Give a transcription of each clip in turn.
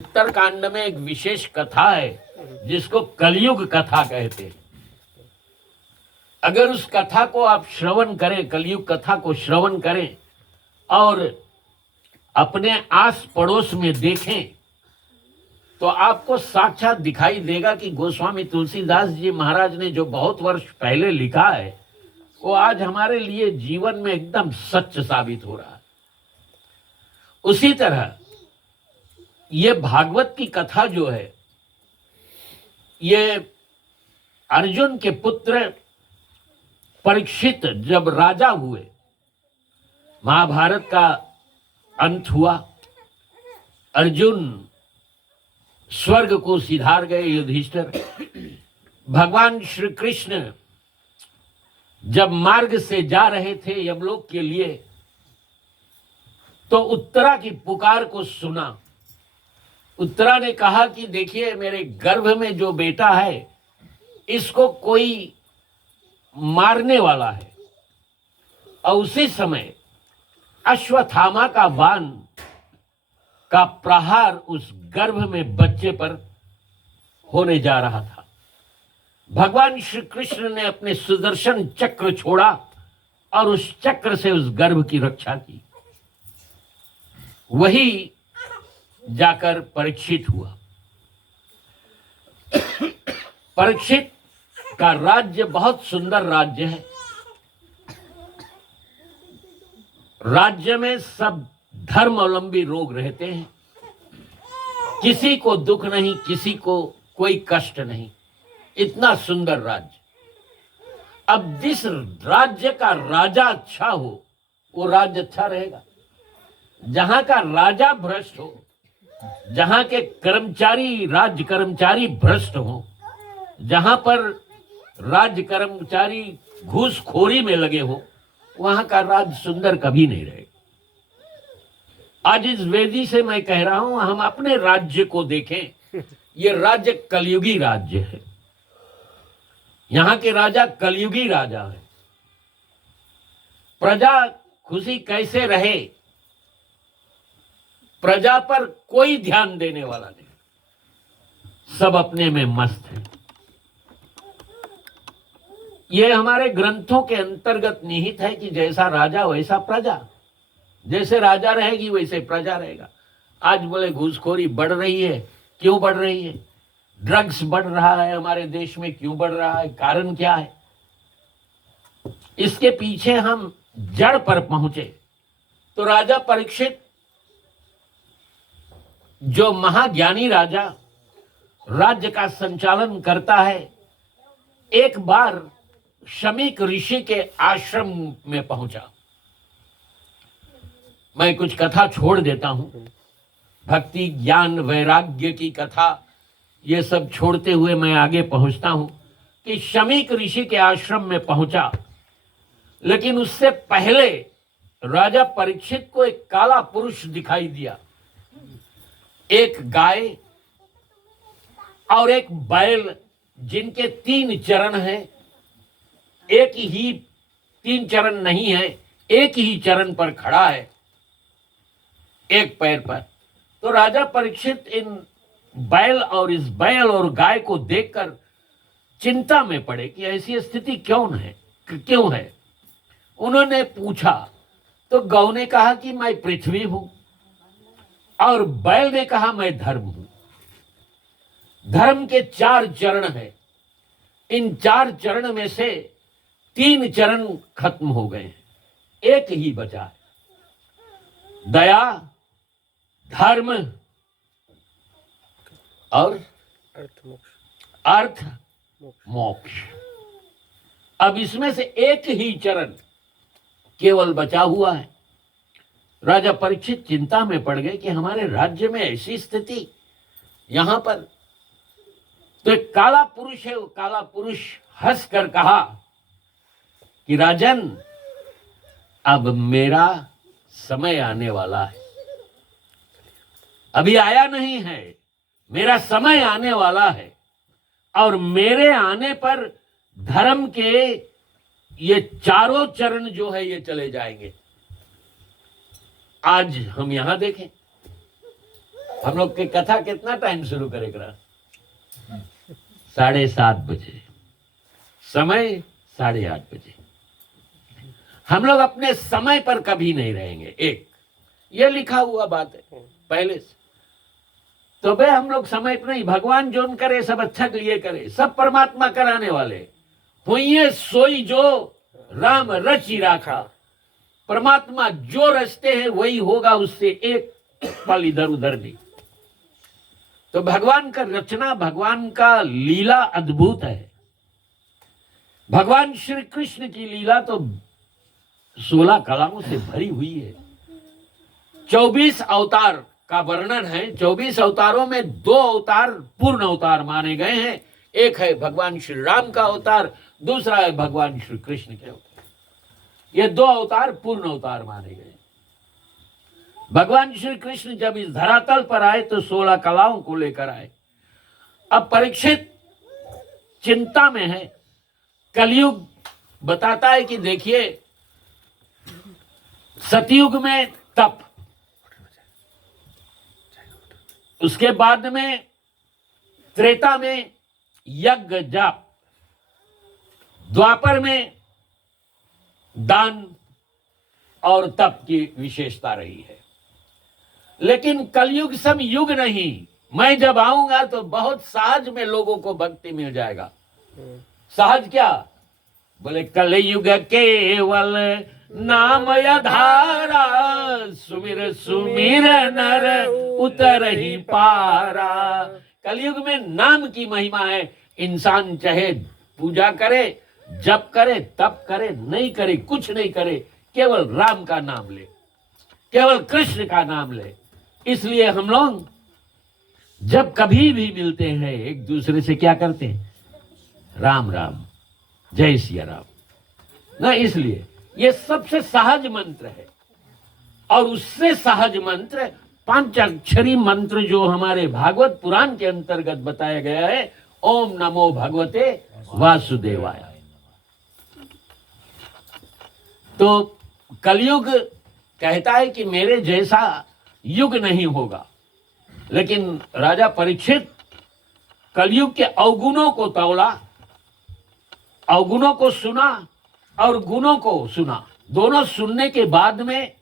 उत्तरकांड में एक विशेष कथा है जिसको कलयुग कथा कहते हैं। अगर उस कथा को आप श्रवण करें, कलयुग कथा को श्रवण करें और अपने आस पड़ोस में देखें तो आपको साक्षात दिखाई देगा कि गोस्वामी तुलसीदास जी महाराज ने जो बहुत वर्ष पहले लिखा है वो आज हमारे लिए जीवन में एकदम सच साबित हो रहा है। उसी तरह ये भागवत की कथा जो है, ये अर्जुन के पुत्र परीक्षित जब राजा हुए, महाभारत का अंत हुआ, अर्जुन स्वर्ग को सिधार गए, युधिष्ठिर भगवान श्री कृष्ण जब मार्ग से जा रहे थे यमलोक के लिए तो उत्तरा की पुकार को सुना। उत्तरा ने कहा कि देखिए मेरे गर्भ में जो बेटा है इसको कोई मारने वाला है, और उसी समय अश्वत्थामा का बाण का प्रहार उस गर्भ में बच्चे पर होने जा रहा था। भगवान श्री कृष्ण ने अपने सुदर्शन चक्र छोड़ा और उस चक्र से उस गर्भ की रक्षा की। वही जाकर परीक्षित हुआ। परीक्षित का राज्य बहुत सुंदर राज्य है। राज्य में सब धर्मावलंबी लोग रहते हैं, किसी को दुख नहीं, किसी को कोई कष्ट नहीं। इतना सुंदर राज्य। अब जिस राज्य का राजा अच्छा हो वो राज्य अच्छा रहेगा। जहां का राजा भ्रष्ट हो, जहां के कर्मचारी राज्य कर्मचारी भ्रष्ट हो, जहां पर राज्य कर्मचारी घूसखोरी में लगे हो, वहां का राज्य सुंदर कभी नहीं रहेगा। आज इस वेदी से मैं कह रहा हूं, हम अपने राज्य को देखें। ये राज्य कलयुगी राज्य है। यहां के राजा कलयुगी राजा है। प्रजा खुशी कैसे रहे, प्रजा पर कोई ध्यान देने वाला नहीं, सब अपने में मस्त है। ये हमारे ग्रंथों के अंतर्गत निहित है कि जैसा राजा वैसा प्रजा, जैसे राजा रहेगी वैसे प्रजा रहेगा। आज बोले घूसखोरी बढ़ रही है, क्यों बढ़ रही है? ड्रग्स बढ़ रहा है हमारे देश में, क्यों बढ़ रहा है? कारण क्या है? इसके पीछे हम जड़ पर पहुंचे तो राजा परीक्षित जो महाज्ञानी राजा राज्य का संचालन करता है, एक बार शमीक ऋषि के आश्रम में पहुंचा। मैं कुछ कथा छोड़ देता हूं, भक्ति ज्ञान वैराग्य की कथा ये सब छोड़ते हुए मैं आगे पहुंचता हूं कि शमीक ऋषि के आश्रम में पहुंचा। लेकिन उससे पहले राजा परीक्षित को एक काला पुरुष दिखाई दिया। एक गाय और एक बैल जिनके 3 चरण हैं, एक ही 3 चरण नहीं है, एक ही चरण पर खड़ा है, एक पैर पर। तो राजा परीक्षित इन बैल और गाय को देखकर चिंता में पड़े कि ऐसी स्थिति क्यों है। उन्होंने पूछा तो गौ ने कहा कि मैं पृथ्वी हूं, और बैल ने कहा मैं धर्म हूं। धर्म के 4 चरण हैं। इन 4 चरण में से 3 चरण खत्म हो गए हैं, एक ही बचा है, दया, धर्म और अर्थ मोक्ष। अब इसमें से एक ही चरण केवल बचा हुआ है। राजा परीक्षित चिंता में पड़ गए कि हमारे राज्य में ऐसी स्थिति, यहां पर तो एक काला पुरुष है। वो काला पुरुष हंसकर कहा कि राजन, अब मेरा समय आने वाला है, अभी आया नहीं है, मेरा समय आने वाला है, और मेरे आने पर धर्म के ये 4 चरण जो है ये चले जाएंगे। आज हम यहां देखें हम लोग की कथा कितना टाइम शुरू करेगा? 7:30 बजे, समय 8:30 बजे। हम लोग अपने समय पर कभी नहीं रहेंगे, एक ये लिखा हुआ बात है पहले से। तो भाई हम लोग समय पर नहीं, भगवान जोन करे सब अच्छा के लिए करे, सब परमात्मा कराने वाले हुई सोई जो राम रचि राखा। परमात्मा जो रचते हैं वही होगा, उससे एक पल इधर उधर नहीं। तो भगवान का रचना, भगवान का लीला अद्भुत है। भगवान श्री कृष्ण की लीला तो 16 कलाओं से भरी हुई है। 24 अवतार का वर्णन है। 24 अवतारों में 2 अवतार पूर्ण अवतार माने गए हैं। एक है भगवान श्री राम का अवतार, दूसरा है भगवान श्री कृष्ण के अवतार। ये 2 अवतार पूर्ण अवतार माने गए। भगवान श्री कृष्ण जब इस धरातल पर आए तो 16 कलाओं को लेकर आए। अब परीक्षित चिंता में है। कलयुग बताता है कि देखिए, सतयुग में तप, उसके बाद में त्रेता में यज्ञ जाप, द्वापर में दान और तप की विशेषता रही है। लेकिन कलयुग सम युग नहीं। मैं जब आऊंगा तो बहुत सहज में लोगों को भक्ति मिल जाएगा। सहज क्या? बोले कलयुग केवल नाम आधारा, सुमिर सुमिर नर उतर ही पारा। कलयुग में नाम की महिमा है। इंसान चाहे पूजा करे, जप करे, तप करे, नहीं करे, कुछ नहीं करे, केवल राम का नाम ले, केवल कृष्ण का नाम ले। इसलिए हम लोग जब कभी भी मिलते हैं एक दूसरे से क्या करते हैं? राम राम, जय सिया राम ना। इसलिए ये सबसे सहज मंत्र है। और उससे सहज मंत्र पंचाक्षरी मंत्र जो हमारे भागवत पुराण के अंतर्गत बताया गया है, ओम नमो भगवते वासुदेवाय। तो कलयुग कहता है कि मेरे जैसा युग नहीं होगा। लेकिन राजा परीक्षित कलयुग के अवगुणों को तौला, अवगुणों को सुना और गुणों को सुना। दोनों सुनने के बाद में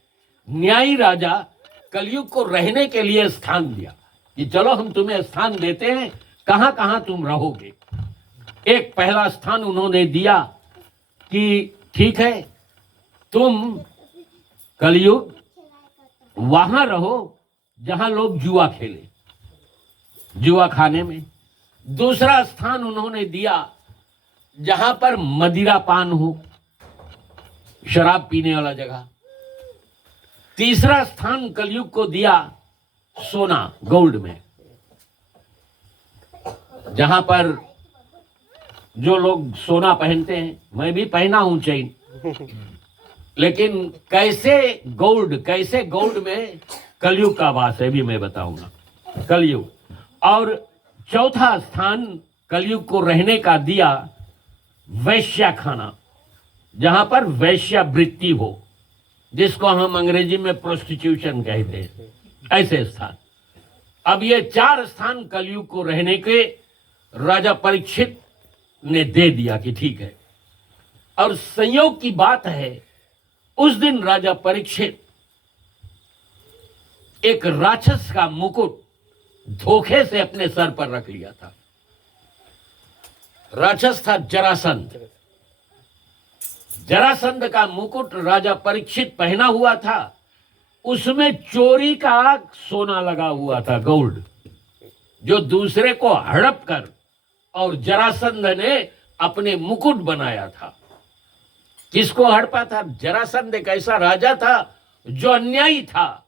न्यायी राजा कलयुग को रहने के लिए स्थान दिया कि चलो हम तुम्हें स्थान देते हैं, कहां कहां तुम रहोगे। एक पहला स्थान उन्होंने दिया कि ठीक है, तुम कलयुग वहां रहो जहां लोग जुआ खेले, जुआ खाने में। दूसरा स्थान उन्होंने दिया जहां पर मदिरा पान हो, शराब पीने वाला जगह। तीसरा स्थान कलयुग को दिया सोना, गोल्ड में, जहां पर जो लोग सोना पहनते हैं। मैं भी पहना हूं चेन, लेकिन कैसे गोल्ड में कलयुग का वास है भी मैं बताऊंगा। कलयुग। और चौथा स्थान कलयुग को रहने का दिया वैश्या खाना, जहां पर वैश्यावृत्ति हो, जिसको हम अंग्रेजी में प्रोस्टिट्यूशन कहते हैं, ऐसे स्थान। अब ये 4 स्थान कलयुग को रहने के राजा परीक्षित ने दे दिया कि ठीक है। और संयोग की बात है, उस दिन राजा परीक्षित एक राक्षस का मुकुट धोखे से अपने सर पर रख लिया था। राक्षस था जरासंध। जरासंध का मुकुट राजा परीक्षित पहना हुआ था। उसमें चोरी का सोना लगा हुआ था, गोल्ड, जो दूसरे को हड़प कर और जरासंध ने अपने मुकुट बनाया था। किसको हड़पा था? जरासंध एक ऐसा राजा था जो अन्यायी था,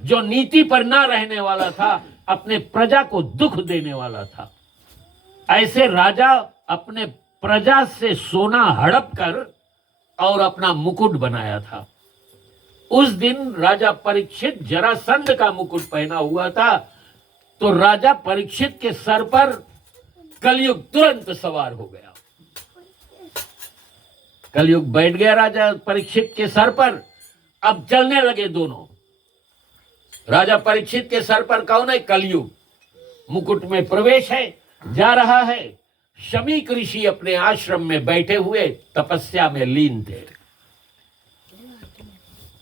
जो नीति पर ना रहने वाला था, अपने प्रजा को दुख देने वाला था। ऐसे राजा अपने प्रजा से सोना हड़प कर और अपना मुकुट बनाया था। उस दिन राजा परीक्षित जरासंध का मुकुट पहना हुआ था। तो राजा परीक्षित के सर पर कलयुग तुरंत सवार हो गया। कलयुग बैठ गया राजा परीक्षित के सर पर। अब चलने लगे दोनों। राजा परीक्षित के सर पर कौन है? कलयुग मुकुट में प्रवेश है, जा रहा है। शमीक ऋषि अपने आश्रम में बैठे हुए तपस्या में लीन थे।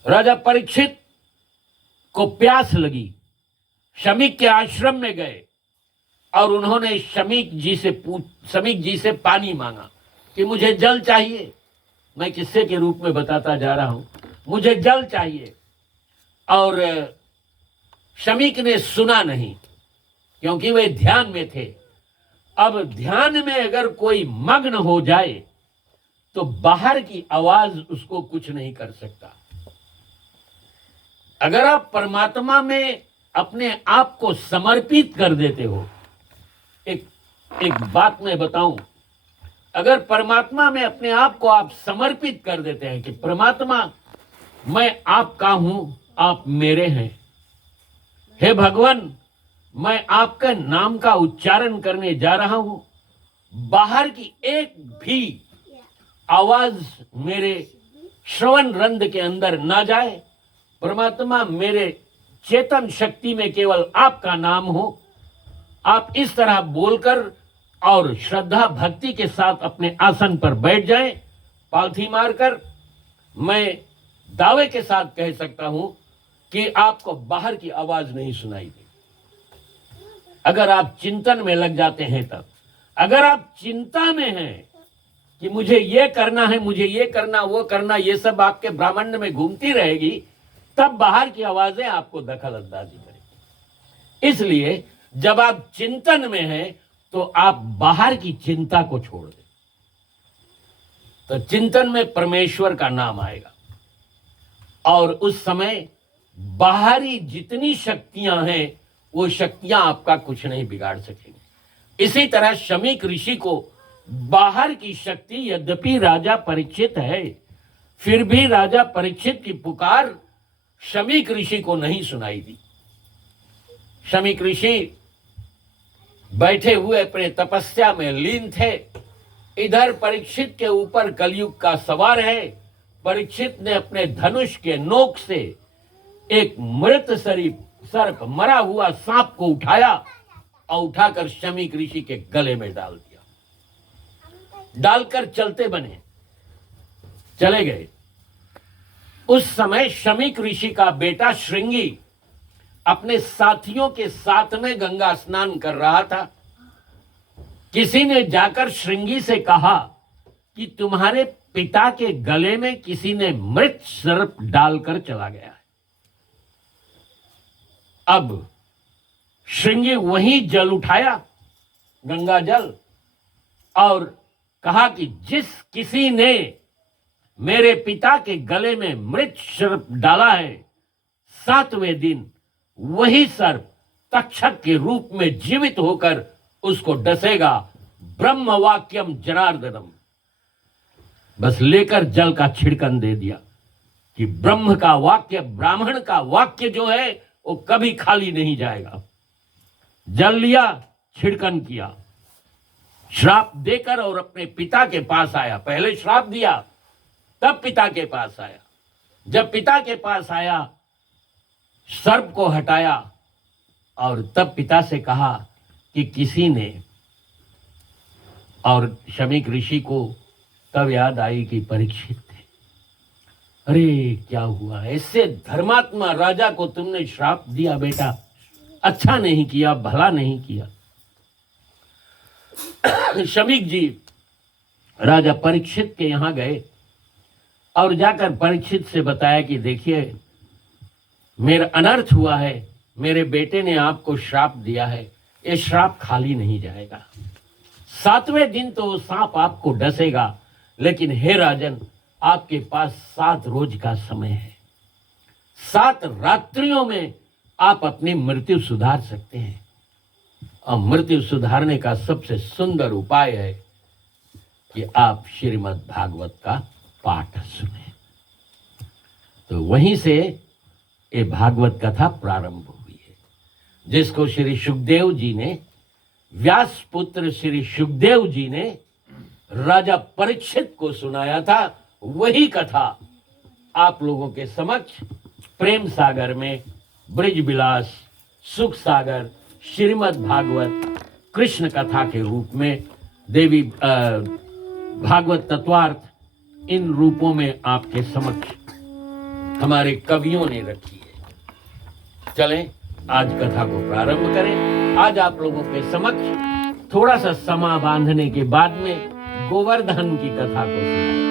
राजा परीक्षित को प्यास लगी, शमीक के आश्रम में गए और उन्होंने शमीक जी से पानी मांगा कि मुझे जल चाहिए। मैं किस्से के रूप में बताता जा रहा हूं, मुझे जल चाहिए। और शमीक ने सुना नहीं, क्योंकि वे ध्यान में थे। अब ध्यान में अगर कोई मग्न हो जाए तो बाहर की आवाज उसको कुछ नहीं कर सकता। अगर आप परमात्मा में अपने आप को समर्पित कर देते हो, एक बात मैं बताऊं, अगर परमात्मा में अपने आप को आप समर्पित कर देते हैं कि परमात्मा मैं आपका हूं, आप मेरे हैं, हे भगवान मैं आपका नाम का उच्चारण करने जा रहा हूं, बाहर की एक भी आवाज मेरे श्रवण रंध्र के अंदर ना जाए। परमात्मा मेरे चेतन शक्ति में केवल आपका नाम हो। आप इस तरह बोलकर और श्रद्धा भक्ति के साथ अपने आसन पर बैठ जाएं, पालथी मारकर। मैं दावे के साथ कह सकता हूं कि आपको बाहर की आवाज नहीं सुनाई देगी। अगर आप चिंतन में लग जाते हैं तब, अगर आप चिंता में हैं कि मुझे ये करना है, मुझे ये करना, वो करना, ये सब आपके ब्रह्मांड में घूमती रहेगी, तब बाहर की आवाजें आपको दखल अंदाजी करेगी। इसलिए जब आप चिंतन में हैं तो आप बाहर की चिंता को छोड़ दें, तो चिंतन में परमेश्वर का नाम आएगा और उस समय बाहरी जितनी शक्तियां हैं वो शक्तियां आपका कुछ नहीं बिगाड़ सकेंगी। इसी तरह शमीक ऋषि को बाहर की शक्ति, यद्यपि राजा परीक्षित है, फिर भी राजा परीक्षित की पुकार शमीक ऋषि को नहीं सुनाई दी। शमीक ऋषि बैठे हुए अपने तपस्या में लीन थे। इधर परीक्षित के ऊपर कलयुग का सवार है। परीक्षित ने अपने धनुष के नोक से एक मृत सर्प, मरा हुआ सांप को उठाया और उठाकर शमीक ऋषि के गले में डाल दिया। डालकर चलते बने, चले गए। उस समय शमीक ऋषि का बेटा श्रृंगी अपने साथियों के साथ में गंगा स्नान कर रहा था। किसी ने जाकर श्रृंगी से कहा कि तुम्हारे पिता के गले में किसी ने मृत सर्प डालकर चला गया है। अब श्रृंगी वहीं जल उठाया, गंगा जल, और कहा कि जिस किसी ने मेरे पिता के गले में मृत सर्प डाला है, 7वें दिन वही सर्प तक्षक के रूप में जीवित होकर उसको डसेगा। ब्रह्म वाक्यम जनार्दनम। बस लेकर जल का छिड़कन दे दिया कि ब्रह्म का वाक्य, ब्राह्मण का वाक्य जो है वो कभी खाली नहीं जाएगा। जल लिया, छिड़कन किया, श्राप देकर और अपने पिता के पास आया। पहले श्राप दिया, तब पिता के पास आया। जब पिता के पास आया, सर्प को हटाया और तब पिता से कहा कि किसी ने, और शमीक ऋषि को तब याद आई कि परीक्षित थे। अरे क्या हुआ, ऐसे धर्मात्मा राजा को तुमने श्राप दिया बेटा, अच्छा नहीं किया, भला नहीं किया। शमीक जी राजा परीक्षित के यहां गए और जाकर परीक्षित से बताया कि देखिए मेरा अनर्थ हुआ है, मेरे बेटे ने आपको श्राप दिया है, ये श्राप खाली नहीं जाएगा। 7वें दिन तो वो सांप आपको डसेगा, लेकिन हे राजन आपके पास 7 रोज का समय है। 7 रात्रियों में आप अपनी मृत्यु सुधार सकते हैं। और मृत्यु सुधारने का सबसे सुंदर उपाय है कि आप श्रीमद् भागवत का पाठ सुने। तो वहीं से ये भागवत कथा प्रारंभ हुई है, जिसको श्री सुखदेव जी ने, व्यास पुत्र श्री सुखदेव जी ने राजा परीक्षित को सुनाया था। वही कथा आप लोगों के समक्ष प्रेम सागर में ब्रिज विलास, सुख सागर, श्रीमद् भागवत, कृष्ण कथा के रूप में, देवी भागवत तत्वार्थ, इन रूपों में आपके समक्ष हमारे कवियों ने रखी है। चलें आज कथा को प्रारंभ करें। आज आप लोगों के समक्ष थोड़ा सा समा बांधने के बाद में गोवर्धन की कथा को सुनाएं।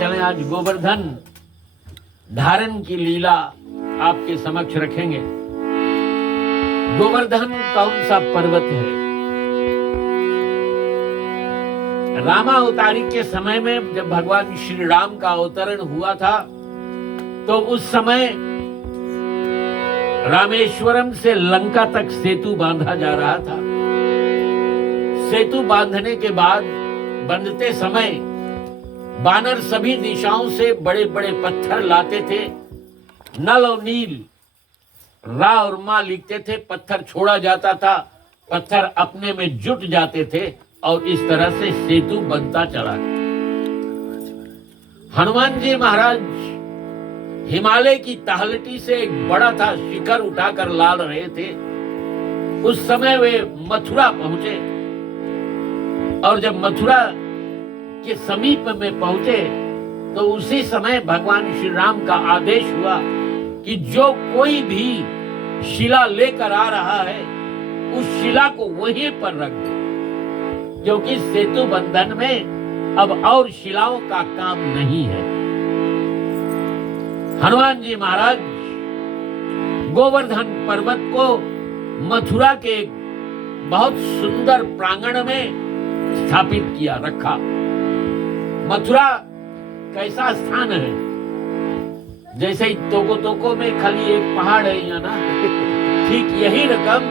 चलें आज गोवर्धन धारण की लीला आपके समक्ष रखेंगे। गोवर्धन कौन सा पर्वत है? रामावतारी के समय में जब भगवान श्री राम का अवतरण हुआ था तो उस समय रामेश्वरम से लंका तक सेतु बांधा जा रहा था। सेतु बांधने के बाद बंधते समय बानर सभी दिशाओं से बड़े बड़े पत्थर लाते थे। नल और नील, रा और माँ लिखते थे, पत्थर छोड़ा जाता था, पत्थर अपने में जुट जाते थे और इस तरह से सेतु बनता चला। हनुमान जी महाराज हिमालय की तहलटी से एक बड़ा था शिखर उठाकर ला रहे थे। उस समय वे मथुरा पहुंचे और जब मथुरा के समीप में पहुंचे तो उसी समय भगवान श्री राम का आदेश हुआ कि जो कोई भी शिला लेकर आ रहा है उस शिला को वहीं पर रख दो, क्योंकि सेतु बंधन में अब और शिलाओं का काम नहीं है। हनुमान जी महाराज गोवर्धन पर्वत को मथुरा के बहुत सुंदर प्रांगण में स्थापित किया, रखा। मथुरा कैसा स्थान है, जैसे ही तोको में खाली एक पहाड़ है या ना, ठीक यही रकम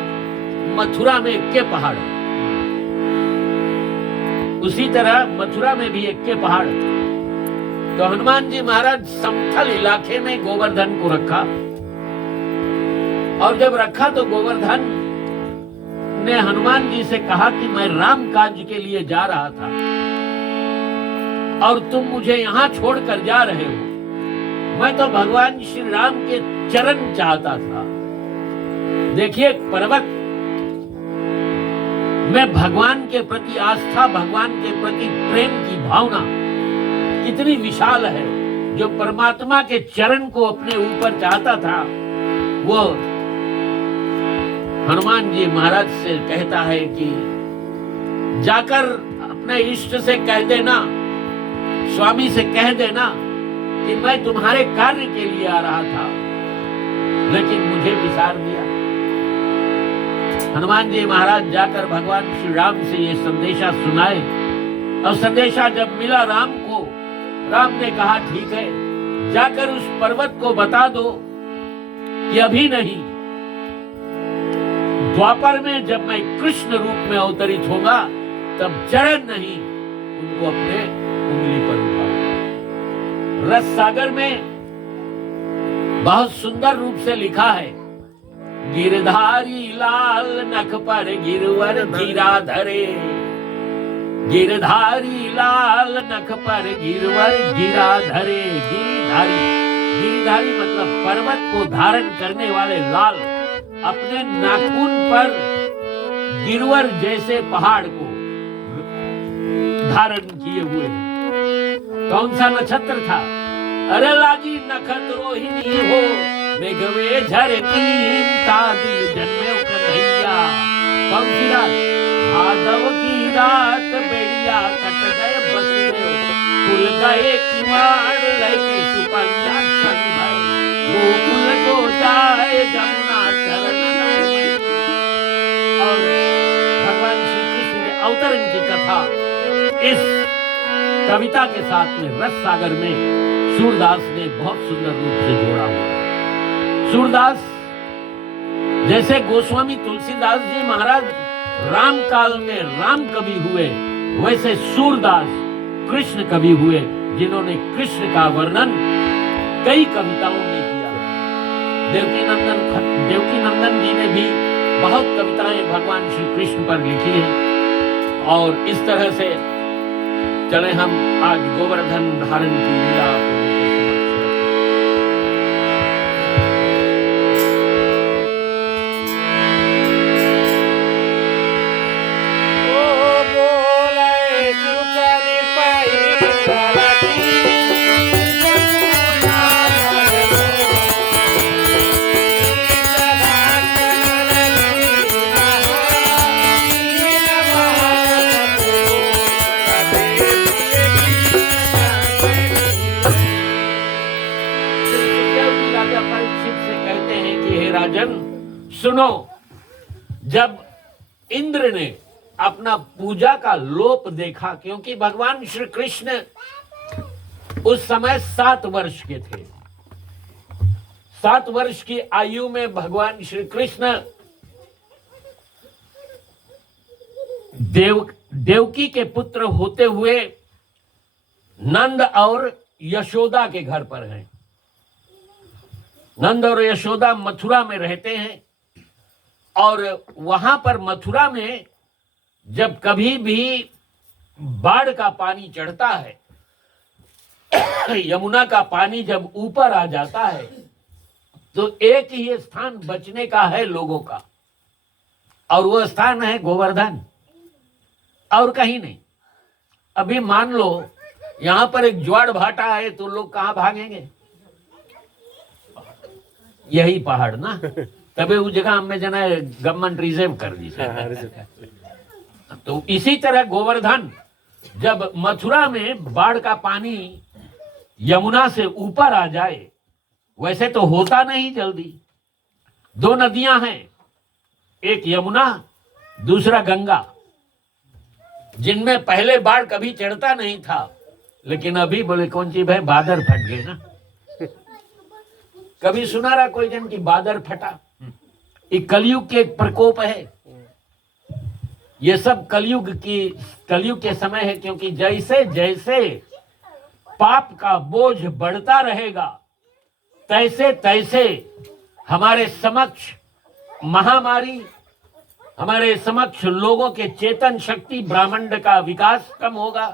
मथुरा में एक के पहाड़ है। उसी तरह मथुरा में भी एक के पहाड़। तो हनुमान जी महाराज समतल इलाके में गोवर्धन को रखा और जब रखा तो गोवर्धन ने हनुमान जी से कहा कि मैं राम काज के लिए जा रहा था और तुम मुझे यहां छोड़कर जा रहे हो। मैं तो भगवान श्री राम के चरण चाहता था। देखिए, पर्वत में भगवान के प्रति आस्था, भगवान के प्रति प्रेम की भावना कितनी विशाल है। जो परमात्मा के चरण को अपने ऊपर चाहता था वो हनुमान जी महाराज से कहता है कि जाकर अपने इष्ट से कह देना, स्वामी से कह देना कि मैं तुम्हारे कार्य के लिए आ रहा था लेकिन मुझे विसार दिया। हनुमान जी महाराज जाकर भगवान श्री राम से ये संदेशा सुनाए और संदेशा जब मिला राम को, राम ने कहा ठीक है, जाकर उस पर्वत को बता दो कि अभी नहीं, द्वापर में जब मैं कृष्ण रूप में अवतरित होगा तब चरण नहीं, उनको अपने उंगली पर उठाओ। रस सागर में बहुत सुंदर रूप से लिखा है, गिरधारी लाल नख पर गिरवर गिरा धरे, गिरधारी लाल नख पर गिरवर गिरा धरे। गिरिधारी, गिरिधारी मतलब पर्वत को धारण करने वाले लाल अपने नाखून पर गिरवर जैसे पहाड़ को धारण किए हुए हैं। कौन सा नक्षत्र था? अरे लागी नखत रोहिणी हो, मेघवे झरती दिल जन्मे कन्हैया। कौन सी रात? भादव की रात, बेड़िया कट गए बसदेव, खुल गए कुमार लहके सुपनिया सनी भाई, गोकुल को जाए जमुना चरण। और भगवान श्री कृष्ण के अवतरण की कथा इस कविता के साथ में रस सागर में सूरदास ने बहुत सुंदर रूप से जोड़ा हुआ है। सूरदास जैसे गोस्वामी तुलसीदास जी महाराज राम काल में राम कवि हुए, वैसे सूरदास कृष्ण कवि हुए, जिन्होंने कृष्ण का वर्णन कई कविताओं में किया। देवकी नंदन जी ने भी बहुत कविताएं भगवान श्री कृष्ण पर लिखी हैं। और इस तरह से चले हम आज गोवर्धन धारण की लीला सुनो। जब इंद्र ने अपना पूजा का लोप देखा, क्योंकि भगवान श्री कृष्ण उस समय 7 वर्ष के थे। 7 वर्ष की आयु में भगवान श्री कृष्ण देवकी के पुत्र होते हुए नंद और यशोदा के घर पर हैं। नंद और यशोदा मथुरा में रहते हैं और वहां पर मथुरा में जब कभी भी बाढ़ का पानी चढ़ता है, यमुना का पानी जब ऊपर आ जाता है, तो एक ही स्थान बचने का है लोगों का, और वो स्थान है गोवर्धन, और कहीं नहीं। अभी मान लो यहां पर एक ज्वार भाटा है तो लोग कहां भागेंगे? यही पहाड़ ना, तभी उस जगह हमें जना गवर्नमेंट रिजर्व कर दी। तो इसी तरह गोवर्धन जब मथुरा में बाढ़ का पानी यमुना से ऊपर आ जाए, वैसे तो होता नहीं जल्दी। दो नदियां हैं, एक यमुना, दूसरा गंगा, जिनमें पहले बाढ़ कभी चढ़ता नहीं था, लेकिन अभी बोले कौन सी भाई बादर फट गए ना। कभी सुना रहा कोई जन की बादर फटा? ये कलयुग के एक प्रकोप है। ये सब कलयुग के समय है, क्योंकि जैसे जैसे पाप का बोझ बढ़ता रहेगा, तैसे तैसे हमारे समक्ष महामारी, हमारे समक्ष लोगों के चेतन शक्ति ब्रह्मांड का विकास कम होगा,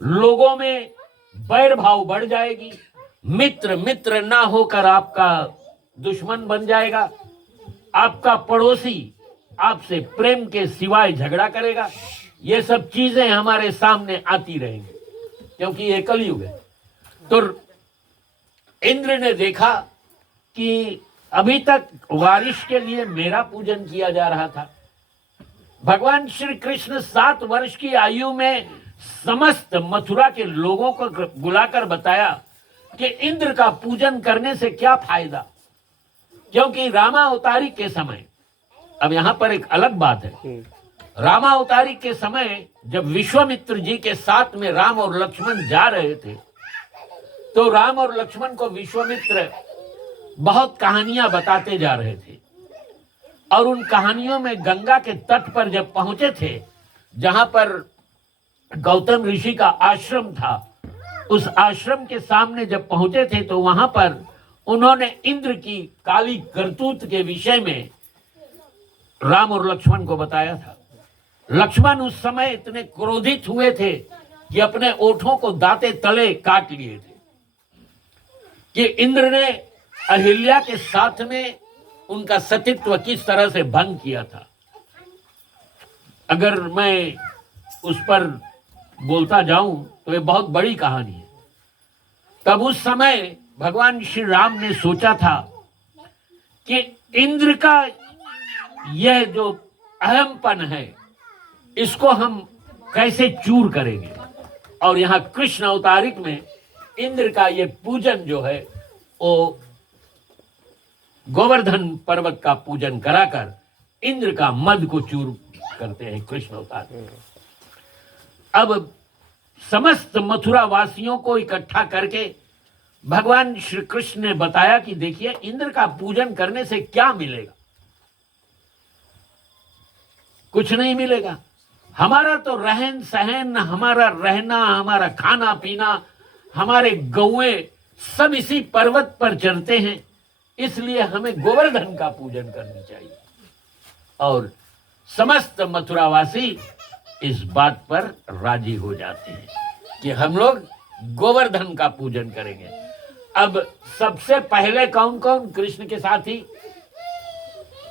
लोगों में बैर भाव बढ़ जाएगी, मित्र मित्र ना होकर आपका दुश्मन बन जाएगा, आपका पड़ोसी आपसे प्रेम के सिवाय झगड़ा करेगा। ये सब चीजें हमारे सामने आती रहेंगी, क्योंकि ये कलयुग है। तो इंद्र ने देखा कि अभी तक वारिश के लिए मेरा पूजन किया जा रहा था। भगवान श्री कृष्ण 7 वर्ष की आयु में समस्त मथुरा के लोगों को बुलाकर बताया कि इंद्र का पूजन करने से क्या फायदा, क्योंकि रामावतारी के समय, अब यहां पर एक अलग बात है, रामावतारी के समय जब विश्वामित्र जी के साथ में राम और लक्ष्मण जा रहे थे, तो राम और लक्ष्मण को विश्वामित्र बहुत कहानियां बताते जा रहे थे, और उन कहानियों में गंगा के तट पर जब पहुंचे थे, जहां पर गौतम ऋषि का आश्रम था, उस आश्रम के सामने जब पहुंचे थे, तो वहां पर उन्होंने इंद्र की काली करतूत के विषय में राम और लक्ष्मण को बताया था। लक्ष्मण उस समय इतने क्रोधित हुए थे कि अपने ओठों को दांते तले काट लिए थे कि इंद्र ने अहिल्या के साथ में उनका सतीत्व किस तरह से भंग किया था। अगर मैं उस पर बोलता जाऊं तो ये बहुत बड़ी कहानी है। तब उस समय भगवान श्री राम ने सोचा था कि इंद्र का यह जो अहमपन है, इसको हम कैसे चूर करेंगे, और यहाँ कृष्ण अवतारिक में इंद्र का यह पूजन जो है वो गोवर्धन पर्वत का पूजन कराकर इंद्र का मद को चूर करते हैं कृष्ण अवतार। अब समस्त मथुरा वासियों को इकट्ठा करके भगवान श्री कृष्ण ने बताया कि देखिए, इंद्र का पूजन करने से क्या मिलेगा? कुछ नहीं मिलेगा। हमारा तो रहन सहन, हमारा रहना, हमारा खाना पीना, हमारे गौए सब इसी पर्वत पर चलते हैं, इसलिए हमें गोवर्धन का पूजन करनी चाहिए। और समस्त मथुरावासी इस बात पर राजी हो जाते हैं कि हम लोग गोवर्धन का पूजन करेंगे। अब सबसे पहले कौन कौन कृष्ण के साथी?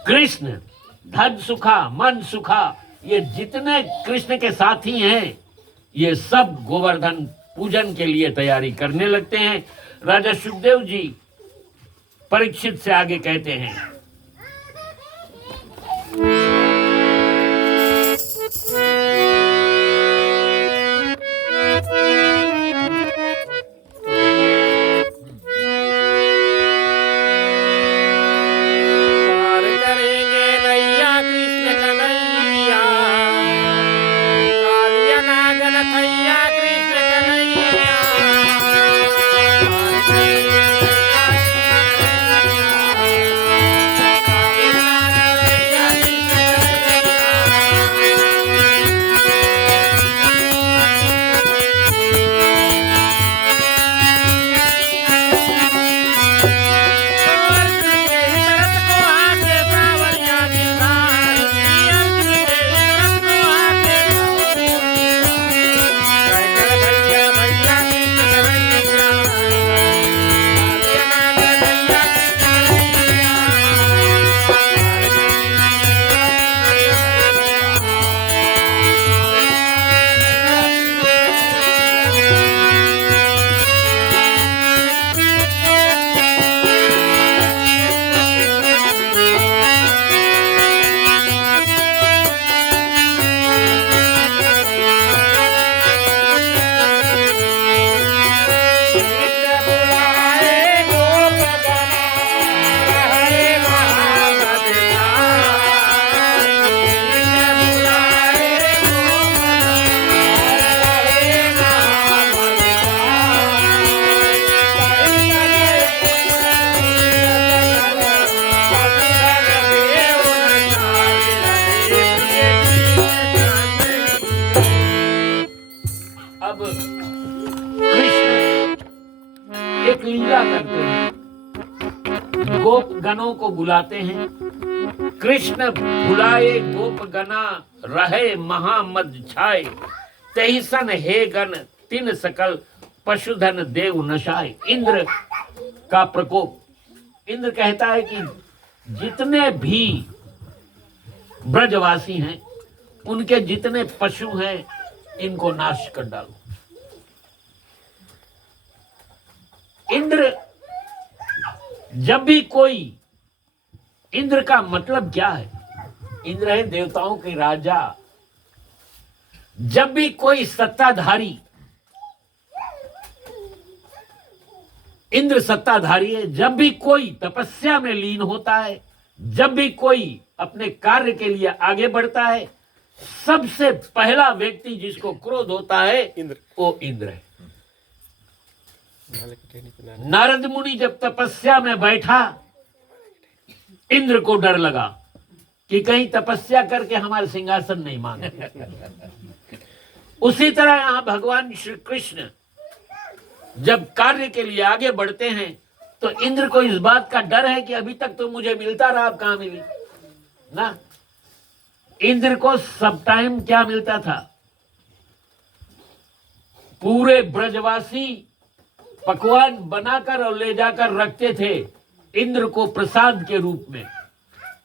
कृष्ण, धन सुखा, मन सुखा, ये जितने कृष्ण के साथी हैं, ये सब गोवर्धन पूजन के लिए तैयारी करने लगते हैं। राजा सुखदेव जी परीक्षित से आगे कहते हैं, लीला करते हैं, गोप गणों को बुलाते हैं। कृष्ण बुलाए गोप गना, रहे महामद छाए, तही सन हे गण तिन सकल, पशुधन देव नशाए। इंद्र का प्रकोप, इंद्र कहता है कि जितने भी ब्रजवासी हैं, उनके जितने पशु हैं, इनको नाश कर डालो। इंद्र जब भी कोई, इंद्र का मतलब क्या है? इंद्र है देवताओं के राजा। जब भी कोई सत्ताधारी, इंद्र सत्ताधारी है, जब भी कोई तपस्या में लीन होता है, जब भी कोई अपने कार्य के लिए आगे बढ़ता है, सबसे पहला व्यक्ति जिसको क्रोध होता है वो इंद्र है। नारद मुनि जब तपस्या में बैठा, इंद्र को डर लगा कि कहीं तपस्या करके हमारे सिंहासन नहीं मांगे। उसी तरह यहां भगवान श्री कृष्ण जब कार्य के लिए आगे बढ़ते हैं, तो इंद्र को इस बात का डर है कि अभी तक तो मुझे मिलता रहा, अब कहां मिली ना। इंद्र को सब टाइम क्या मिलता था? पूरे ब्रजवासी पकवान बनाकर और ले जाकर रखते थे इंद्र को प्रसाद के रूप में।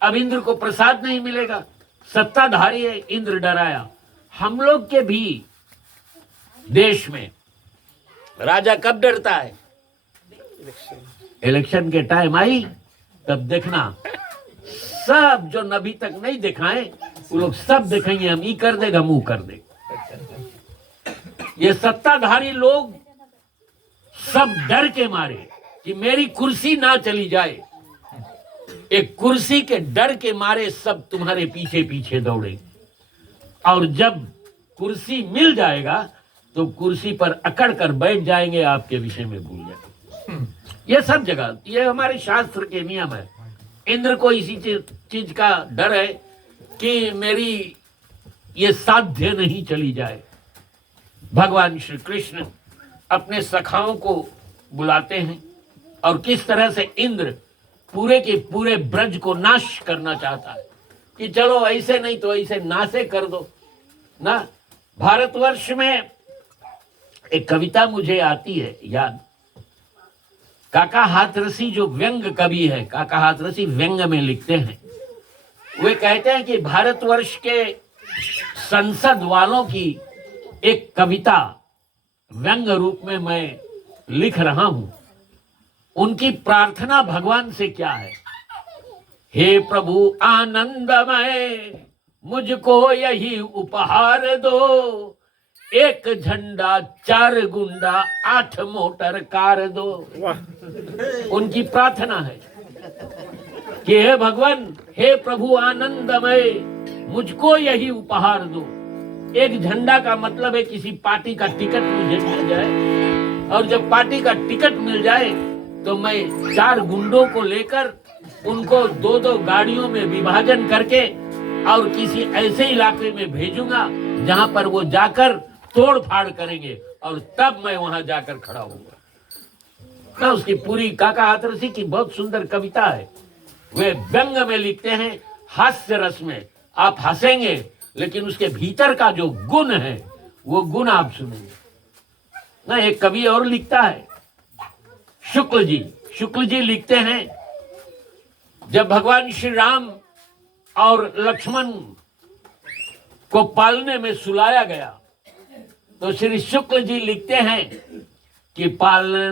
अब इंद्र को प्रसाद नहीं मिलेगा, सत्ताधारी है, इंद्र डराया। हम लोग के भी देश में राजा कब डरता है? इलेक्शन के टाइम आई तब देखना, सब जो अभी तक नहीं दिखाए वो लोग सब दिखाएंगे, हम ये कर देगा, मुंह कर दे। ये सत्ताधारी लोग सब डर के मारे कि मेरी कुर्सी ना चली जाए, एक कुर्सी के डर के मारे सब तुम्हारे पीछे पीछे दौड़े। और जब कुर्सी मिल जाएगा तो कुर्सी पर अकड़ कर बैठ जाएंगे, आपके विषय में भूल जाएंगे। ये सब जगह, ये हमारे शास्त्र के नियम है। इंद्र को इसी चीज का डर है कि मेरी ये साध्य नहीं चली जाए। भगवान श्री कृष्ण अपने सखाओं को बुलाते हैं और किस तरह से इंद्र पूरे के पूरे ब्रज को नाश करना चाहता है कि चलो ऐसे नहीं तो ऐसे नाशे कर दो ना। भारतवर्ष में एक कविता मुझे आती है याद, काका हाथरसी जो व्यंग कवि है, काका हाथरसी व्यंग में लिखते हैं। वे कहते हैं कि भारतवर्ष के संसद वालों की एक कविता व्यंग रूप में मैं लिख रहा हूं। उनकी प्रार्थना भगवान से क्या है? हे प्रभु आनंदमय, मुझको यही उपहार दो, एक झंडा 4 गुंडा 8 मोटर कार दो। उनकी प्रार्थना है कि हे भगवान, हे प्रभु आनंदमय, मुझको यही उपहार दो। एक झंडा का मतलब है किसी पार्टी का टिकट मुझे मिल जाए, और जब पार्टी का टिकट मिल जाए तो मैं 4 गुंडों को लेकर उनको 2-2 गाड़ियों में विभाजन करके और किसी ऐसे इलाके में भेजूंगा जहां पर वो जाकर तोड़ फाड़ करेंगे, और तब मैं वहां जाकर खड़ा होऊंगा ना। उसकी पूरी, काका हाथरसी की बहुत सुंदर कविता है। वे व्यंग में लिखते हैं, हास्य रस में, आप हंसेंगे लेकिन उसके भीतर का जो गुण है वो गुण आप सुनेंगे ना। एक कवि और लिखता है, शुक्ल जी लिखते हैं, जब भगवान श्री राम और लक्ष्मण को पालने में सुलाया गया तो श्री शुक्ल जी लिखते हैं कि पालने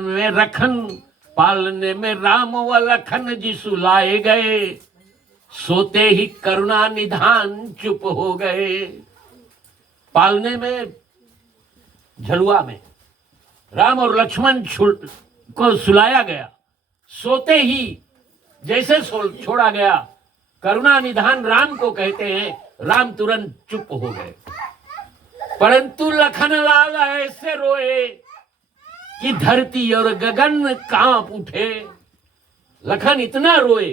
में राम व लखन जी सुलाए गए, सोते ही करुणा निधान चुप हो गए। पालने में, झलुआ में राम और लक्ष्मण को सुलाया गया, सोते ही जैसे छोड़ा गया, करुणा निधान राम को कहते हैं, राम तुरंत चुप हो गए। परंतु लखन लाल ऐसे रोए कि धरती और गगन कांप उठे। लखन इतना रोए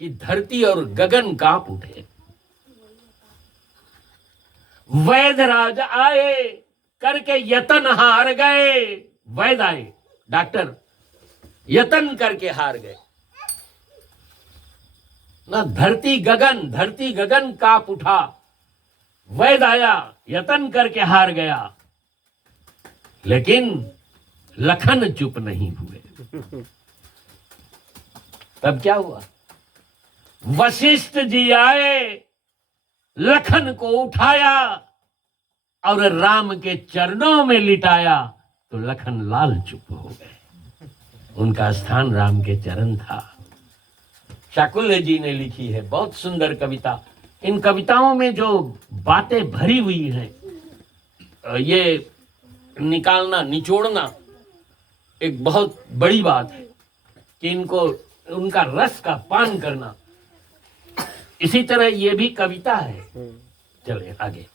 कि धरती और गगन कांप उठे। वैद्यराज आए करके यतन हार गए। वैद्य आए, डॉक्टर, यतन करके हार गए ना। धरती गगन काप उठा, वैद आया यतन करके हार गया, लेकिन लखन चुप नहीं हुए। तब क्या हुआ? वशिष्ठ जी आए, लखन को उठाया और राम के चरणों में लिटाया, तो लखन लाल चुप हो गए। उनका स्थान राम के चरण था। शाकुल्य जी ने लिखी है बहुत सुंदर कविता। इन कविताओं में जो बातें भरी हुई हैं, ये निकालना, निचोड़ना एक बहुत बड़ी बात है कि इनको, उनका रस का पान करना। इसी तरह ये भी कविता है। चलिए आगे।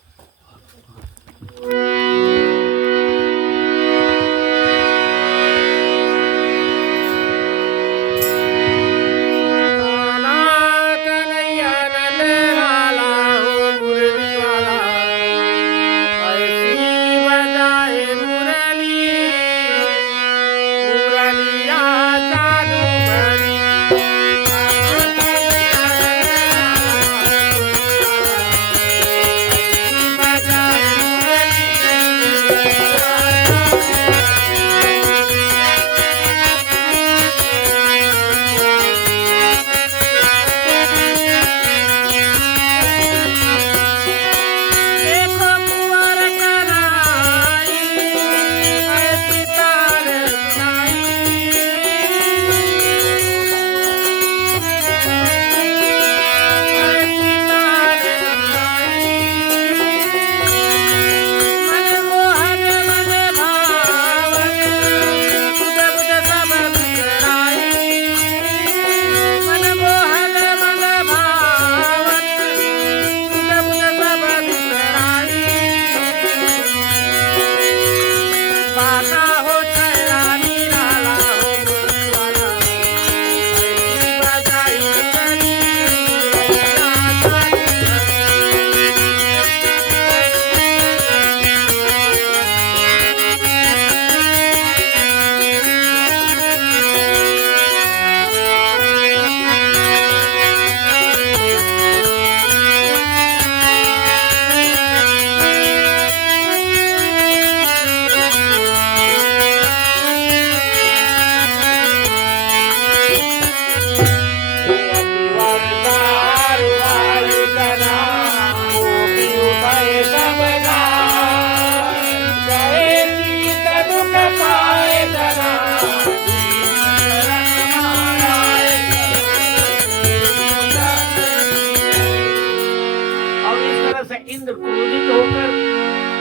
इंद्र क्रोधित होकर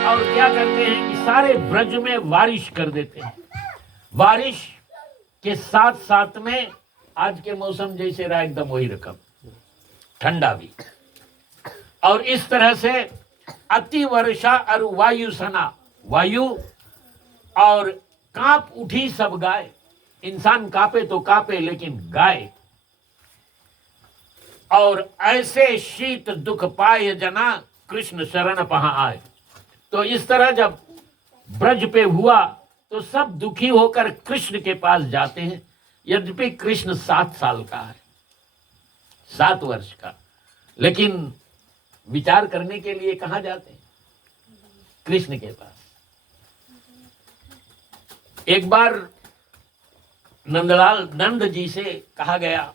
और क्या करते हैं कि सारे ब्रज में बारिश कर देते हैं। बारिश के साथ साथ में आज के मौसम जैसे रहा एकदम वही रकम, ठंडा भी। और इस तरह से अति वर्षा और वायु सना, वायु और कांप उठी सब गाय। इंसान कांपे तो कांपे, लेकिन गाय। और ऐसे शीत दुख पाए जना, कृष्ण शरण पहा आए। तो इस तरह जब ब्रज पे हुआ तो सब दुखी होकर कृष्ण के पास जाते हैं। यद्यपि कृष्ण 7 साल का है, 7 वर्ष का, लेकिन विचार करने के लिए कहां जाते हैं? कृष्ण के पास। एक बार नंद जी से कहा गया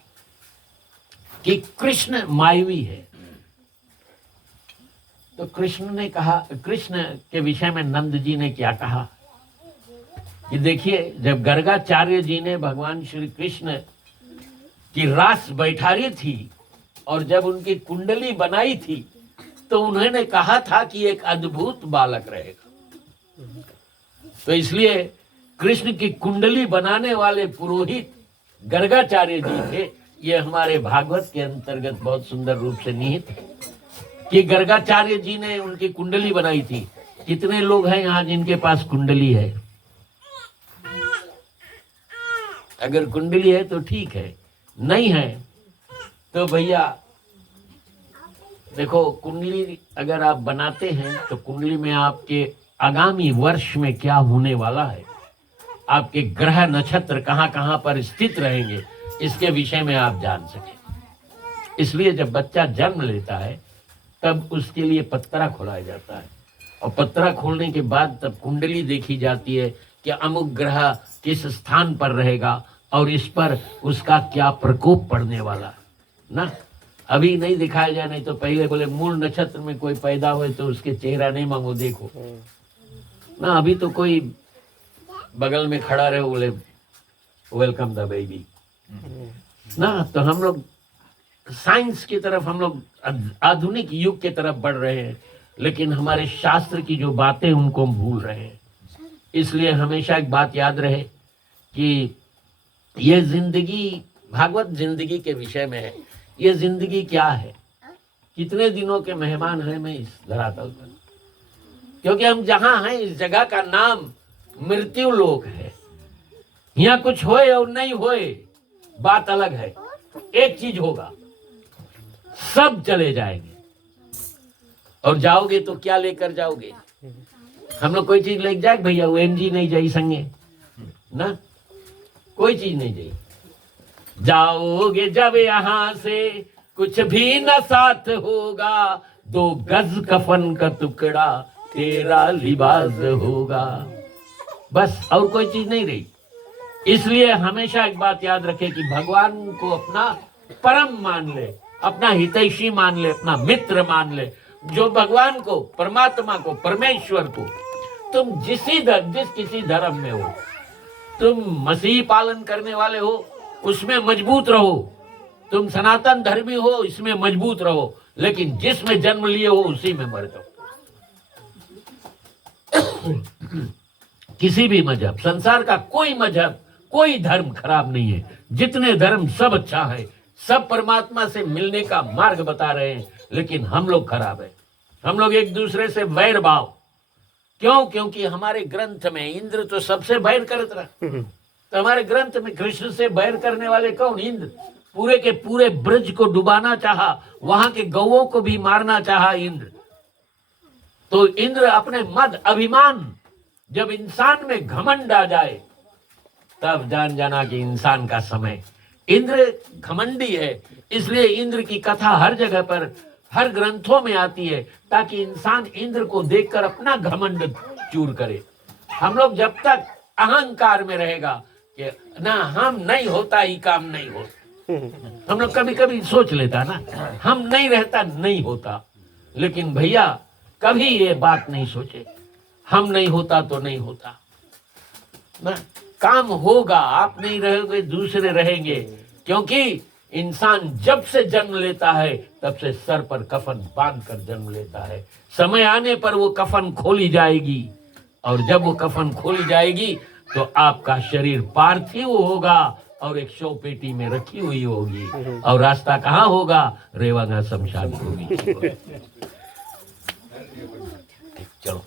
कि कृष्ण मायावी है। तो कृष्ण ने कहा, कृष्ण के विषय में नंद जी ने क्या कहा कि देखिए, जब गर्गाचार्य जी ने भगवान श्री कृष्ण की रास बैठारी थी और जब उनकी कुंडली बनाई थी, तो उन्होंने कहा था कि एक अद्भुत बालक रहेगा। तो इसलिए कृष्ण की कुंडली बनाने वाले पुरोहित गर्गाचार्य जी थे। ये हमारे भागवत के अंतर्गत बहुत सुंदर रूप से निहित है कि गर्गाचार्य जी ने उनकी कुंडली बनाई थी। कितने लोग हैं यहाँ जिनके पास कुंडली है? अगर कुंडली है तो ठीक है, नहीं है तो भैया देखो, कुंडली अगर आप बनाते हैं तो कुंडली में आपके आगामी वर्ष में क्या होने वाला है, आपके ग्रह नक्षत्र कहाँ कहाँ पर स्थित रहेंगे, इसके विषय में आप जान सकें। इसलिए जब बच्चा जन्म लेता है तब उसके लिए पत्रा खोला जाता है, और पत्रा खोलने के बाद तब कुंडली देखी जाती है कि अमुक ग्रह किस स्थान पर रहेगा और इस पर उसका क्या प्रकोप पड़ने वाला ना। अभी नहीं दिखाया जाए, नहीं तो पहले बोले मूल नक्षत्र में कोई पैदा हुए तो उसके चेहरा नहीं मांगो देखो ना। अभी तो कोई बगल में खड़ा रहे बोले वेलकम द बेबी ना। तो हम लोग साइंस की तरफ, हम लोग आधुनिक युग की तरफ बढ़ रहे हैं, लेकिन हमारे शास्त्र की जो बातें उनको हम भूल रहे हैं। इसलिए हमेशा एक बात याद रहे कि ये जिंदगी भागवत जिंदगी के विषय में है। ये जिंदगी क्या है, कितने दिनों के मेहमान हैं मैं इस धरातल पर, क्योंकि हम जहां हैं इस जगह का नाम मृत्यु लोक है। यहाँ कुछ होए और नहीं होए बात अलग है, एक चीज होगा, सब चले जाएंगे। और जाओगे तो क्या लेकर जाओगे? हम लोग कोई चीज लेके जाए भैया, वो एमजी नहीं जाई संगे ना, कोई चीज नहीं जाई। जाओगे जब यहाँ से कुछ भी न साथ होगा, 2 गज कफन का टुकड़ा तेरा लिबास होगा, बस और कोई चीज नहीं रही। इसलिए हमेशा एक बात याद रखे कि भगवान को अपना परम मान ले, अपना हितैषी मान ले, अपना मित्र मान ले। जो भगवान को, परमात्मा को, परमेश्वर को तुम जिस किसी धर्म में हो, तुम मसीह पालन करने वाले हो उसमें मजबूत रहो, तुम सनातन धर्मी हो इसमें मजबूत रहो, लेकिन जिसमें जन्म लिए हो उसी में मर जाओ। किसी भी मजहब, संसार का कोई मजहब, कोई धर्म खराब नहीं है। जितने धर्म सब अच्छा है, सब परमात्मा से मिलने का मार्ग बता रहे हैं, लेकिन हम लोग खराब है। हम लोग एक दूसरे से वैर भाव, क्यों? क्योंकि हमारे ग्रंथ में इंद्र तो सबसे बैर करत रहा। तो हमारे ग्रंथ में कृष्ण से बैर करने वाले कौन? इंद्र। पूरे के पूरे ब्रज को डुबाना चाहा, वहां के गौओं को भी मारना चाहा इंद्र। तो इंद्र अपने मद अभिमान, जब इंसान में घमंड आ जाए तब जान जाना कि इंसान का समय। इंद्र घमंडी है, इसलिए इंद्र की कथा हर जगह पर, हर ग्रंथों में आती है, ताकि इंसान इंद्र को देखकर अपना घमंड चूर करे। हम लोग जब तक अहंकार में रहेगा कि ना हम नहीं होता ही काम नहीं होता, हम लोग कभी कभी सोच लेता ना हम नहीं रहता नहीं होता, लेकिन भैया कभी ये बात नहीं सोचे हम नहीं होता तो नहीं होता ना। काम होगा, आप नहीं रहोगे दूसरे रहेंगे, क्योंकि इंसान जब से जन्म लेता है तब से सर पर कफन बांध कर जन्म लेता है। समय आने पर वो कफन खोली जाएगी, और जब वो कफन खोली जाएगी तो आपका शरीर पार्थिव होगा और एक शव पेटी में रखी हुई होगी, और रास्ता कहाँ होगा? रेवांगा शमशान होगी। चलो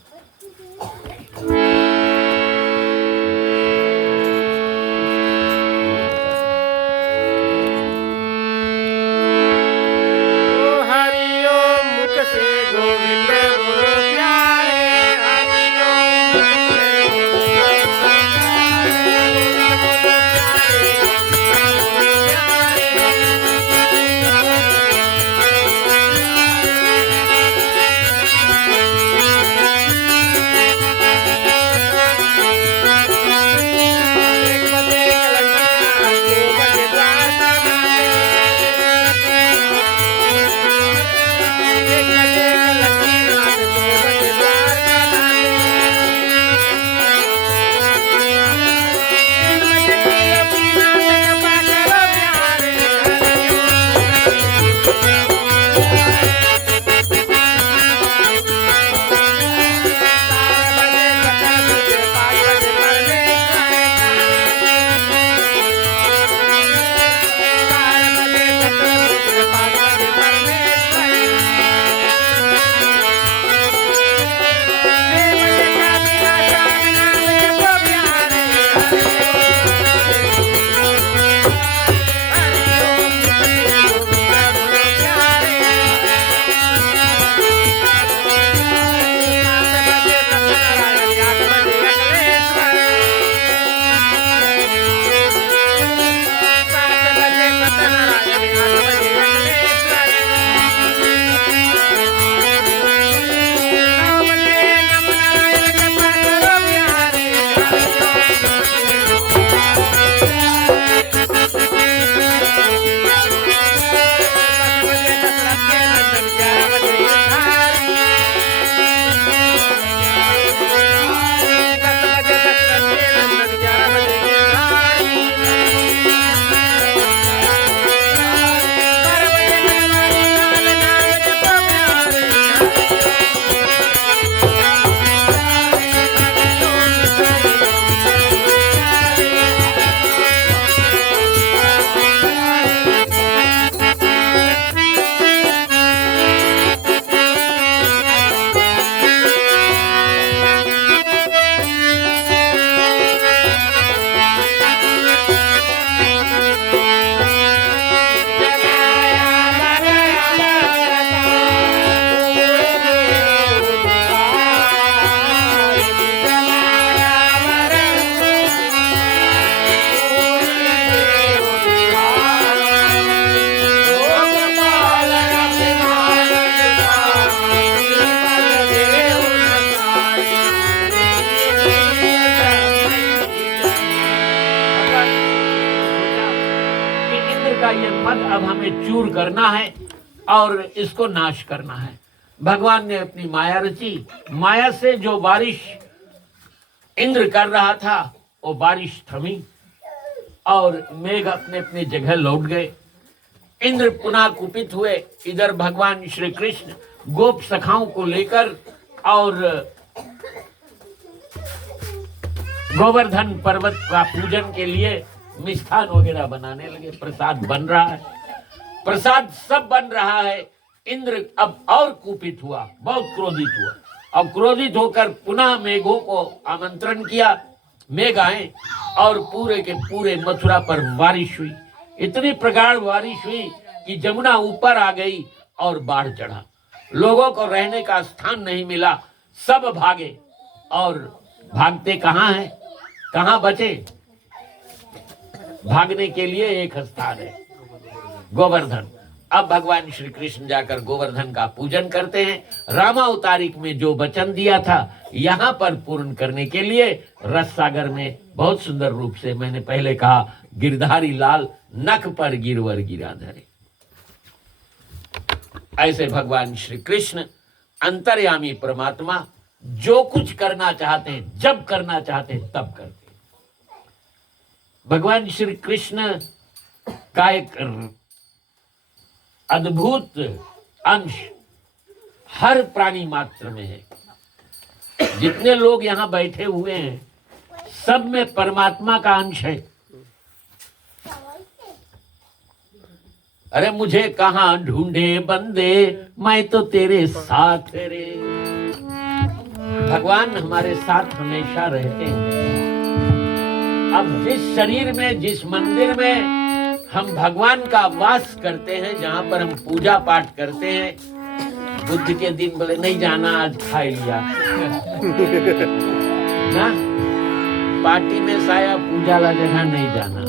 का ये मद अब हमें चूर करना है और इसको नाश करना है। भगवान ने अपनी माया रची, माया से जो बारिश इंद्र कर रहा था वो बारिश थमी और मेघ अपने अपनी जगह लौट गए। इंद्र पुनः कुपित हुए। इधर भगवान श्री कृष्ण गोप सखाओं को लेकर और गोवर्धन पर्वत का पूजन के लिए मिष्ठान वगैरह बनाने लगे। प्रसाद बन रहा है, प्रसाद सब बन रहा है। इंद्र अब और कुपित हुआ, बहुत क्रोधित हुआ और क्रोधित होकर पुनः मेघों को आमंत्रण किया। मेघ आए और पूरे के पूरे मथुरा पर बारिश हुई। इतनी प्रगाढ़ बारिश हुई कि जमुना ऊपर आ गई और बाढ़ चढ़ा। लोगों को रहने का स्थान नहीं मिला, सब भागे। और भागते कहाँ हैं, कहाँ बचे? भागने के लिए एक स्थान है, गोवर्धन। अब भगवान श्री कृष्ण जाकर गोवर्धन का पूजन करते हैं। रामावतारिक में जो वचन दिया था यहाँ पर पूर्ण करने के लिए रस सागर में बहुत सुंदर रूप से मैंने पहले कहा, गिरधारी लाल नख पर गिरवर गिराधरे। ऐसे भगवान श्री कृष्ण अंतर्यामी परमात्मा जो कुछ करना चाहते हैं, जब करना चाहते हैं तब करते हैं। भगवान श्री कृष्ण का एक अद्भुत अंश हर प्राणी मात्र में है। जितने लोग यहाँ बैठे हुए हैं सब में परमात्मा का अंश है। अरे मुझे कहाँ ढूंढे बंदे, मैं तो तेरे साथ रे। भगवान हमारे साथ हमेशा रहते हैं। अब जिस शरीर में, जिस मंदिर में हम भगवान का वास करते हैं, जहाँ पर हम पूजा पाठ करते हैं, बुद्ध के दिन बोले नहीं जाना, आज खा लिया ना, पार्टी में साया पूजा ला जगह नहीं जाना।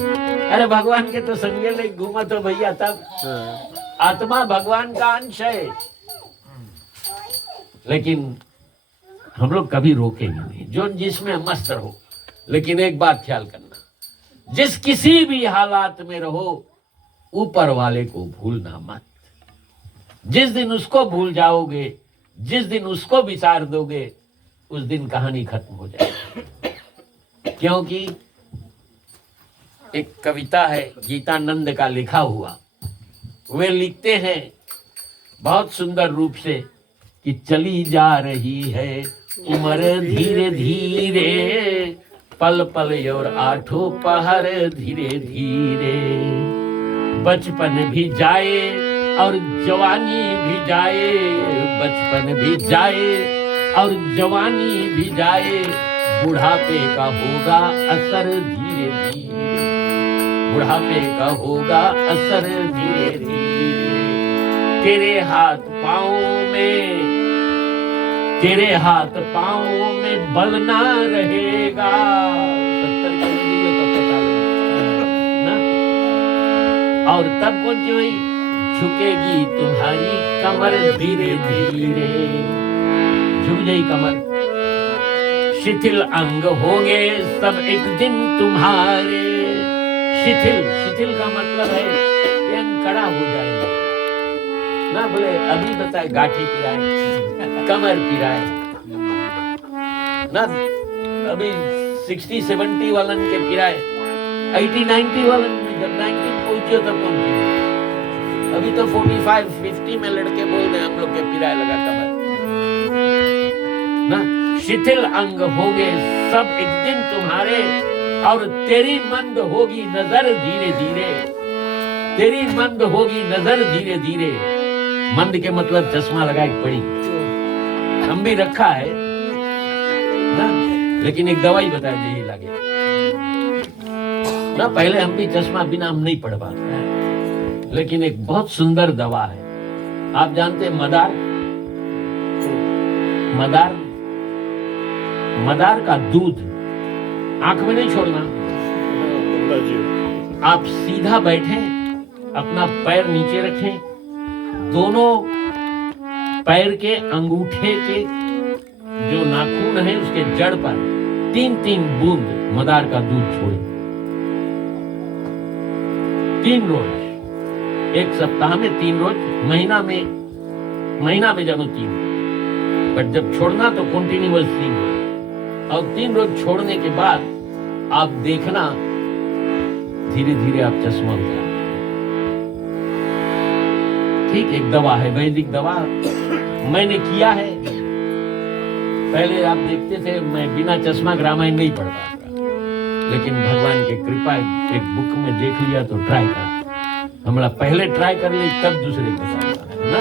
अरे भगवान के तो संगे ले घूमा तो भैया, तब आत्मा भगवान का अंश है। लेकिन हम लोग कभी रोकेंगे नहीं, जो जिसमें मस्त रहो। लेकिन एक बात ख्याल करना, जिस किसी भी हालात में रहो, ऊपर वाले को भूलना मत। जिस दिन उसको भूल जाओगे, जिस दिन उसको विसार दोगे, उस दिन कहानी खत्म हो जाएगी। क्योंकि एक कविता है गीतानंद का लिखा हुआ, वे लिखते हैं बहुत सुंदर रूप से कि चली जा रही है उम्र धीरे धीरे, पल पल और आठों पहर धीरे धीरे। बचपन भी जाए और जवानी भी जाए, बचपन भी जाए और जवानी भी जाए, बुढ़ापे का होगा असर धीरे धीरे, बुढ़ापे का होगा असर धीरे धीरे। तेरे हाथ पाँव में, तेरे हाथ पाँव में बल ना रहेगा। 70 कर दिए तो 50 ना, और तब कौन सी हुई? झुकेगी तुम्हारी कमर धीरे धीरे, झुक जाई कमर। शिथिल अंग होंगे सब एक दिन तुम्हारे। शिथिल, शिथिल का मतलब है कि अंग कड़ा हो जाएगा ना। बोले अभी बताए गाठी पिराए, कमर पिराए ना। अभी 60-70 वालन के पिराए, 80-90 वालन में जब 90 पहुंचे तब कौन पिराए? अभी तो 45-50 में लड़के बोल रहे हम लोग के पिराए लगा कमर ना। शिथिल अंग होंगे सब एक दिन तुम्हारे, और तेरी मंद होगी नजर धीरे धीरे। तेरी मंद होगी नजर धीरे धीरे। मंद के मतलब चश्मा लगाए पड़ी, हम भी रखा है ना, लेकिन एक दवाई बता दे लगे ना। पहले हम भी चश्मा बिना हम नहीं पढ़ पाते, लेकिन एक बहुत सुंदर दवा है। आप जानते हैं मदार? मदार, मदार का दूध आंख में नहीं छोड़ना। आप सीधा बैठे, अपना पैर नीचे रखें, दोनों पैर के अंगूठे के जो नाखून है उसके जड़ पर 3-3 बूंद मदार का दूध छोड़े। 3 रोज, एक सप्ताह में 3 रोज, महीना में जब 3, बट जब छोड़ना तो कंटिन्यूअस 3 रोज। और 3 रोज छोड़ने के बाद आप देखना धीरे धीरे आप चश्मा उतार। ठीक, एक दवा है, वैदिक दवा, मैंने किया है। पहले आप देखते थे मैं बिना चश्मा के रामायण नहीं पढ़ पाता, लेकिन भगवान की कृपा एक बुक में देख लिया तो ट्राई करा। हमारा पहले ट्राई कर ली तब दूसरे को बताया ना।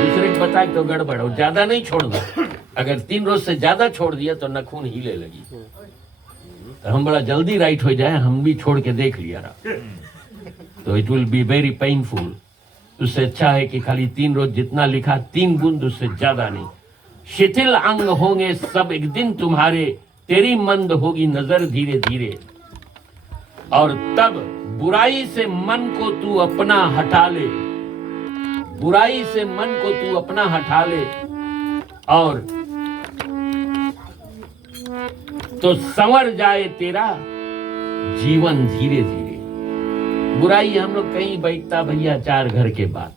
दूसरे को बताए तो गड़बड़, और ज्यादा नहीं छोड़ना। अगर 3 रोज से ज्यादा छोड़ दिया तो नखून हिले लगी, तो हम बड़ा जल्दी राइट हो जाए। हम भी छोड़ के देख लिया तो it will be very painful. उससे अच्छा है कि खाली 3 रोज जितना लिखा 3 बूंद, उससे ज्यादा नहीं। शिथिल अंग होंगे सब एक दिन तुम्हारे, तेरी मंद होगी नजर धीरे धीरे, और तब बुराई से मन को तू अपना हटा ले। बुराई से मन को तू अपना हटा ले, और तो संवर जाए तेरा जीवन धीरे धीरे। बुराई हम लोग कहीं बैठता भैया 4 घर के बाद,